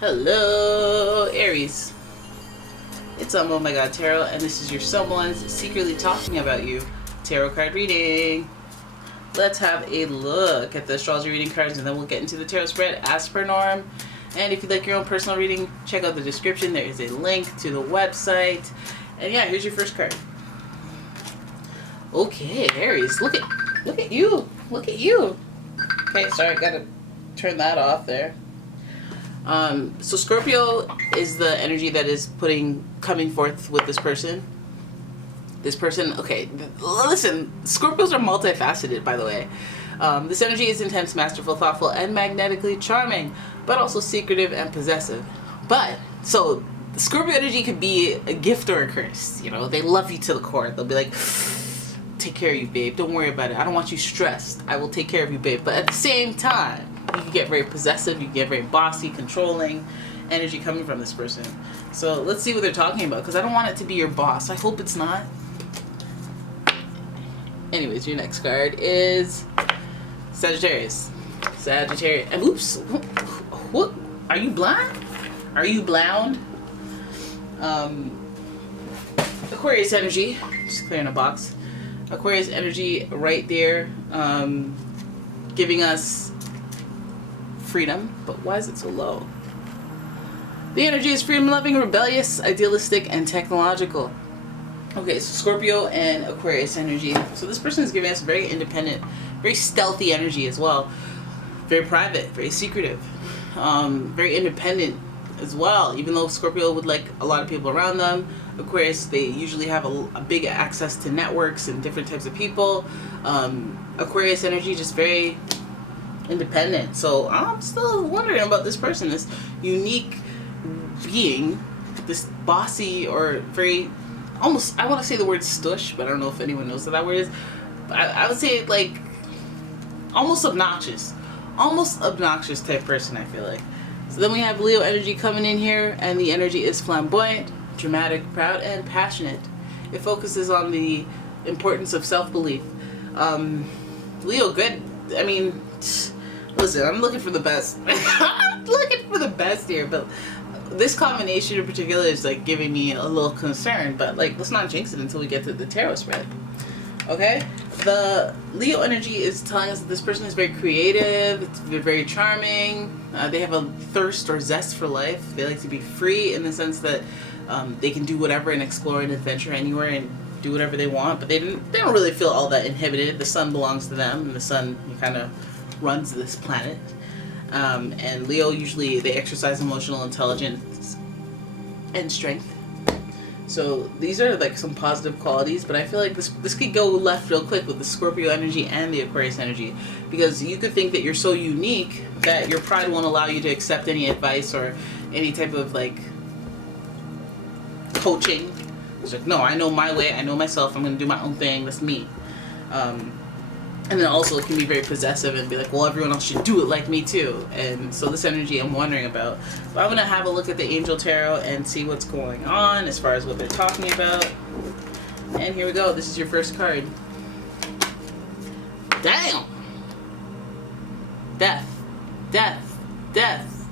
Hello, Aries. It's umomgtarot, and this is your someone's secretly talking about you tarot card reading. Let's have a look at the astrology reading cards, and then we'll get into the tarot spread as per norm. And if you'd like your own personal reading, check out the description. There is a link to the website. And yeah, here's your first card. Okay, Aries, look at you. Look at you. Okay, sorry, gotta turn that off there. So Scorpio is the energy that is coming forth with this person. This person, okay, listen, Scorpios are multifaceted, by the way. This energy is intense, masterful, thoughtful, and magnetically charming, but also secretive and possessive. So Scorpio energy could be a gift or a curse. You know, they love you to the core. They'll be like, take care of you, babe. Don't worry about it. I don't want you stressed. I will take care of you, babe. But at the same time, you can get very possessive. You can get very bossy, controlling energy coming from this person. So let's see what they're talking about, because I don't want it to be your boss. I hope it's not. Anyways, your next card is Sagittarius. Sagittarius. And oops. What? Are you blind? Are you blound? Aquarius energy. Just clearing a box. Aquarius energy right there. Giving us freedom. But why is it so low? The energy is freedom-loving, rebellious, idealistic, and technological. Okay, so Scorpio and Aquarius energy. So this person is giving us very independent, very stealthy energy as well. Very private, very secretive, very independent as well. Even though Scorpio would like a lot of people around them, Aquarius, they usually have a big access to networks and different types of people. Aquarius energy, just very independent. So I'm still wondering about this person, this unique being, this bossy or very, almost, I want to say the word stush, but I don't know if anyone knows what that word is. I would say like almost obnoxious type person, I feel like. So then we have Leo energy coming in here, and the energy is flamboyant, dramatic, proud, and passionate. It focuses on the importance of self-belief. Leo, good. I mean, listen, I'm looking for the best. I'm looking for the best here, but this combination in particular is like giving me a little concern, but like, let's not jinx it until we get to the tarot spread. Okay? The Leo energy is telling us that this person is very creative, they're very charming, they have a thirst or zest for life. They like to be free in the sense that they can do whatever and explore and adventure anywhere and do whatever they want, but they don't really feel all that inhibited. The sun belongs to them, and the sun kind of runs this planet. And Leo, usually they exercise emotional intelligence and strength. So these are like some positive qualities, but I feel like this could go left real quick with the Scorpio energy and the Aquarius energy, because you could think that you're so unique that your pride won't allow you to accept any advice or any type of like coaching. It's like, no, I know my way, I know myself, I'm going to do my own thing, that's me. And then also it can be very possessive and be like, well, everyone else should do it like me too. And so this energy I'm wondering about. But I'm going to have a look at the Angel Tarot and see what's going on as far as what they're talking about. And here we go. This is your first card. Damn! Death. Death. Death.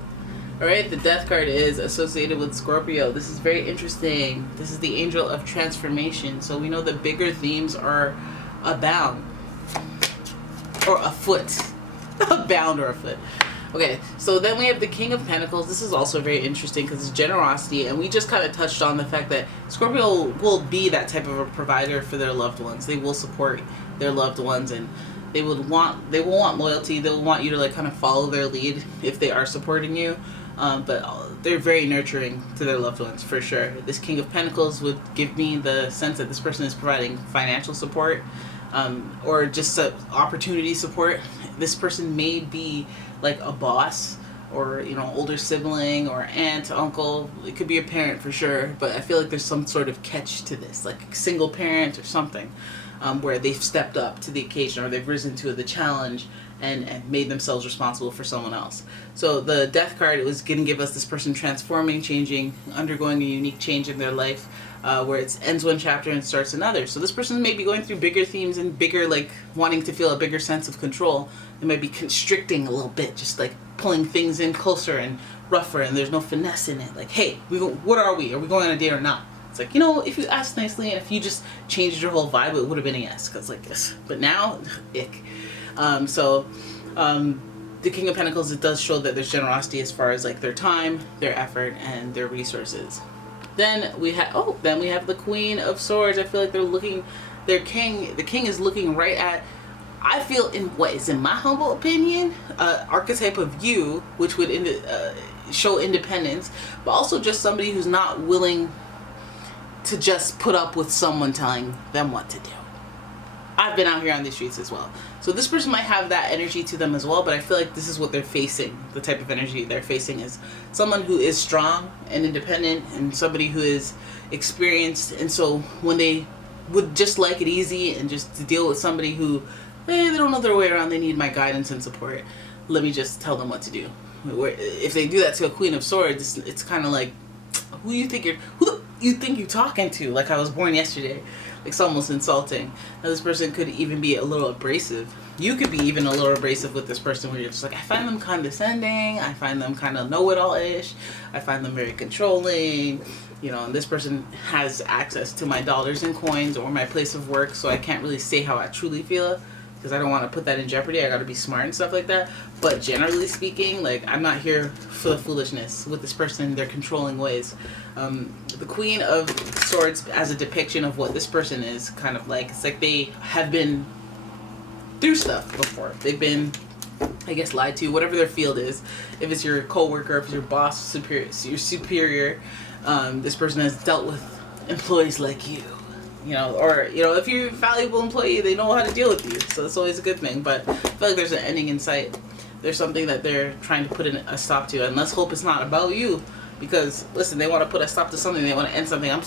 Alright, the Death card is associated with Scorpio. This is very interesting. This is the Angel of Transformation. So we know the bigger themes are abound. Or afoot. Bound or afoot. Okay, so then we have the King of Pentacles. This is also very interesting because it's generosity, and we just kind of touched on the fact that Scorpio will be that type of a provider for their loved ones. They will support their loved ones, and they will want loyalty. They will want you to like kind of follow their lead if they are supporting you. But they're very nurturing to their loved ones for sure. This King of Pentacles would give me the sense that this person is providing financial support. Or just opportunity support. This person may be like a boss, or you know, older sibling, or aunt, uncle. It could be a parent for sure, but I feel like there's some sort of catch to this, like a single parent or something, where they've stepped up to the occasion, or they've risen to the challenge and made themselves responsible for someone else. So the Death card, it was going to give us this person transforming, changing, undergoing a unique change in their life, where it ends one chapter and starts another. So this person may be going through bigger themes and bigger, like wanting to feel a bigger sense of control. They might be constricting a little bit, just like pulling things in closer and rougher and there's no finesse in it. Like, hey, what are we? Are we going on a date or not? It's like, you know, if you asked nicely and if you just changed your whole vibe, it would have been a yes. Because like this, but now, ick. The King of Pentacles, it does show that there's generosity as far as like their time, their effort, and their resources. Then we have the Queen of Swords. I feel like the king is looking right at, I feel, in what is, in my humble opinion, archetype of you, which would show independence, but also just somebody who's not willing to just put up with someone telling them what to do. I've been out here on these streets as well. So this person might have that energy to them as well, but I feel like this is what they're facing. The type of energy they're facing is someone who is strong and independent and somebody who is experienced. And so when they would just like it easy and just to deal with somebody who, they don't know their way around, they need my guidance and support, let me just tell them what to do. If they do that to a Queen of Swords, it's kind of like, who you think you're talking to? Like I was born yesterday. It's almost insulting. Now this person could even be a little abrasive. You could be even a little abrasive with this person where you're just like, I find them condescending. I find them kind of know-it-all-ish. I find them very controlling. You know, and this person has access to my dollars and coins or my place of work, so I can't really say how I truly feel because I don't want to put that in jeopardy. I got to be smart and stuff like that. But generally speaking, like, I'm not here for the foolishness with this person, their controlling ways. The Queen of Swords as a depiction of what this person is kind of like, it's like they have been through stuff before. They've been, I guess, lied to, whatever their field is. If it's your coworker, if it's your boss, your superior, this person has dealt with employees like you. You know, or, you know, if you're a valuable employee, they know how to deal with you. So it's always a good thing. But I feel like there's an ending in sight. There's something that they're trying to put a stop to. And let's hope it's not about you. Because, listen, they want to put a stop to something. They want to end something. I'm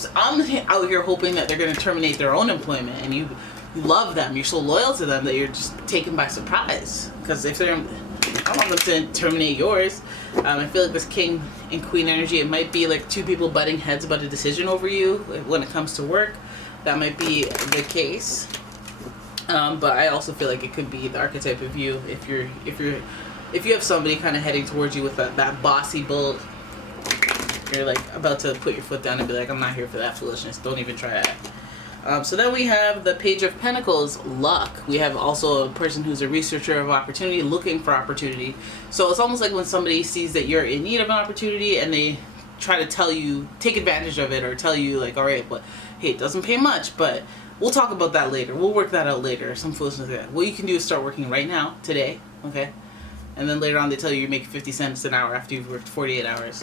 out here hoping that they're going to terminate their own employment. And you love them. You're so loyal to them that you're just taken by surprise. Because if they're, I want them to terminate yours. I feel like this King and Queen energy, it might be like two people butting heads about a decision over you when it comes to work. That might be the case, but I also feel like it could be the archetype of you if you have somebody kind of heading towards you with that bossy bull. You're like about to put your foot down and be like, I'm not here for that foolishness. Don't even try it. So then we have the Page of Pentacles, luck. We have also a person who's a researcher of opportunity, looking for opportunity. So it's almost like when somebody sees that you're in need of an opportunity and they try to tell you, take advantage of it, or tell you like, all right, but hey, it doesn't pay much, but we'll talk about that later. We'll work that out later. Some foolishness like that. What you can do is start working right now, today, okay? And then later on they tell you you're making 50 cents an hour after you've worked 48 hours.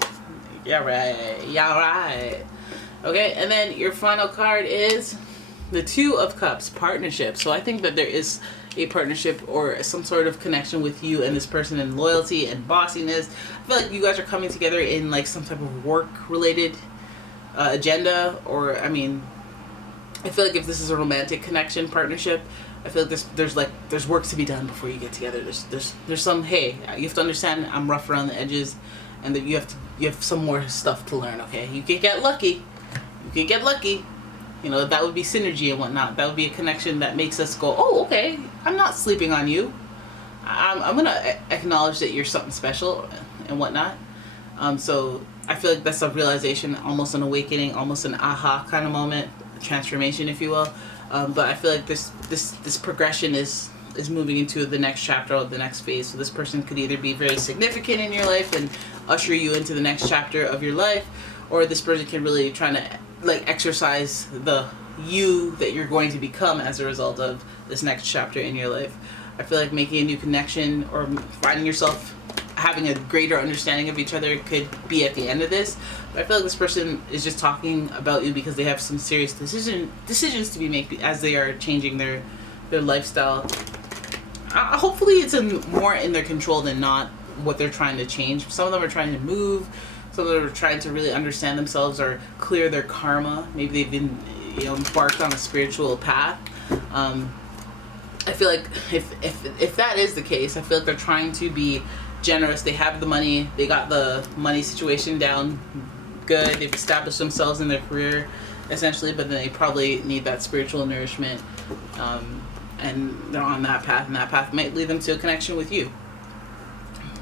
Yeah, right. Yeah, right. Okay, and then your final card is the Two of Cups, partnership. So I think that there is a partnership or some sort of connection with you and this person in loyalty and bossiness. I feel like you guys are coming together in like some type of work-related agenda, or I mean, I feel like if this is a romantic connection, partnership, I feel like there's work to be done before you get together. There's some, hey, you have to understand I'm rough around the edges, and that you have some more stuff to learn. Okay, you can get lucky. You know, that would be synergy and whatnot. That would be a connection that makes us go, oh, okay, I'm not sleeping on you. I'm gonna acknowledge that you're something special and whatnot. So I feel like that's a realization, almost an awakening, almost an aha kind of moment, transformation, if you will. But I feel like this progression is moving into the next chapter or the next phase. So this person could either be very significant in your life and usher you into the next chapter of your life, or this person can really try to like exercise the you that you're going to become as a result of this next chapter in your life. I feel like making a new connection or finding yourself having a greater understanding of each other could be at the end of this. But I feel like this person is just talking about you because they have some serious decisions to be made as they are changing their lifestyle. Hopefully it's more in their control than not what they're trying to change. Some of them are trying to move. Some of them are trying to really understand themselves or clear their karma. Maybe they've been, embarked on a spiritual path. I feel like if that is the case, I feel like they're trying to be generous. They have the money. They got the money situation down good. They've established themselves in their career, essentially, but then they probably need that spiritual nourishment. And they're on that path, and that path might lead them to a connection with you.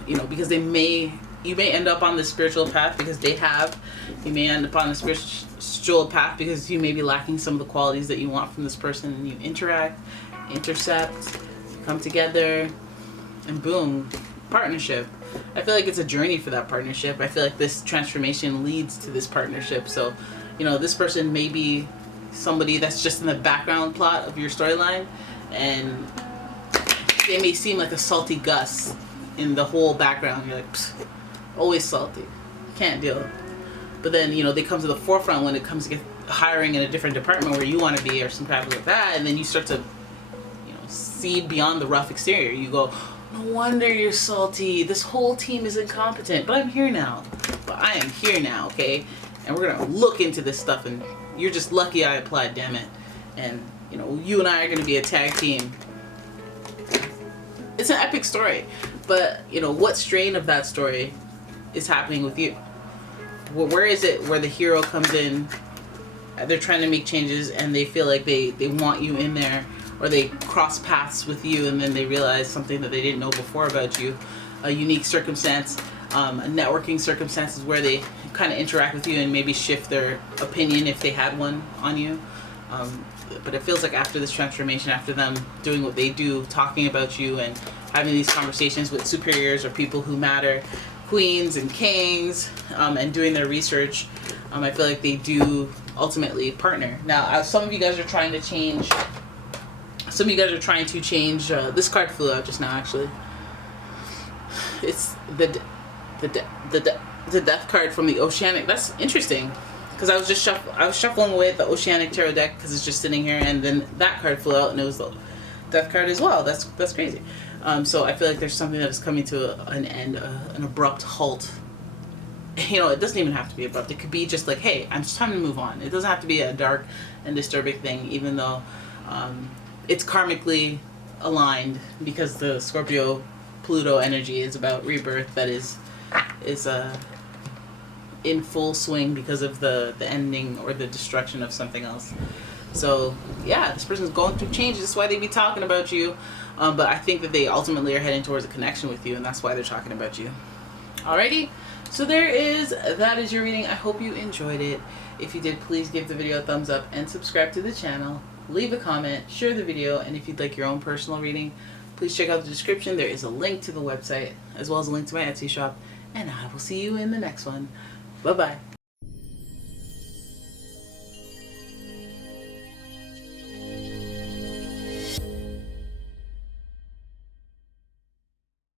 Because they may you may end up on the spiritual path because they have. You may end up on the spiritual path because you may be lacking some of the qualities that you want from this person, and you interact, intercept, come together, and boom, partnership. I feel like it's a journey for that partnership. I feel like this transformation leads to this partnership. So, you know, this person may be somebody that's just in the background plot of your storyline, and they may seem like a salty Gus in the whole background. You're like, psst, always salty, can't deal with it. But then, you know, they come to the forefront when it comes to get hiring in a different department where you want to be or some crap like that, and then you start to, you know, see beyond the rough exterior. You go, no wonder you're salty. This whole team is incompetent, but I'm here now. But I am here now, okay? And we're gonna look into this stuff, and you're just lucky I applied, damn it. And, you know, you and I are gonna be a tag team. It's an epic story, but, you know, what strain of that story is happening with you? Where is it where the hero comes in, they're trying to make changes, and they feel like they want you in there, or they cross paths with you, and then they realize something that they didn't know before about you, a unique circumstance, a networking circumstances where they kind of interact with you and maybe shift their opinion if they had one on you. But it feels like after this transformation, after them doing what they do, talking about you and having these conversations with superiors or people who matter, queens and kings, and doing their research, I feel like they do ultimately partner. Now, some of you guys are trying to change. Some of you guys are trying to change. This card flew out just now, actually. It's the death card from the Oceanic. That's interesting, because I was shuffling with the Oceanic tarot deck because it's just sitting here, and then that card flew out, and it was the death card as well. That's crazy. So I feel like there's something that is coming to an end, an abrupt halt. You know, it doesn't even have to be abrupt. It could be just like, hey, it's time to move on. It doesn't have to be a dark and disturbing thing, even though it's karmically aligned, because the Scorpio Pluto energy is about rebirth that is in full swing because of the ending or the destruction of something else. So yeah, this person's going through change. That's why they be talking about you. But I think that they ultimately are heading towards a connection with you, and that's why they're talking about you. Alrighty, so that is your reading. I hope you enjoyed it. If you did, please give the video a thumbs up and subscribe to the channel. Leave a comment, share the video, and if you'd like your own personal reading, please check out the description. There is a link to the website, as well as a link to my Etsy shop, and I will see you in the next one. Bye-bye.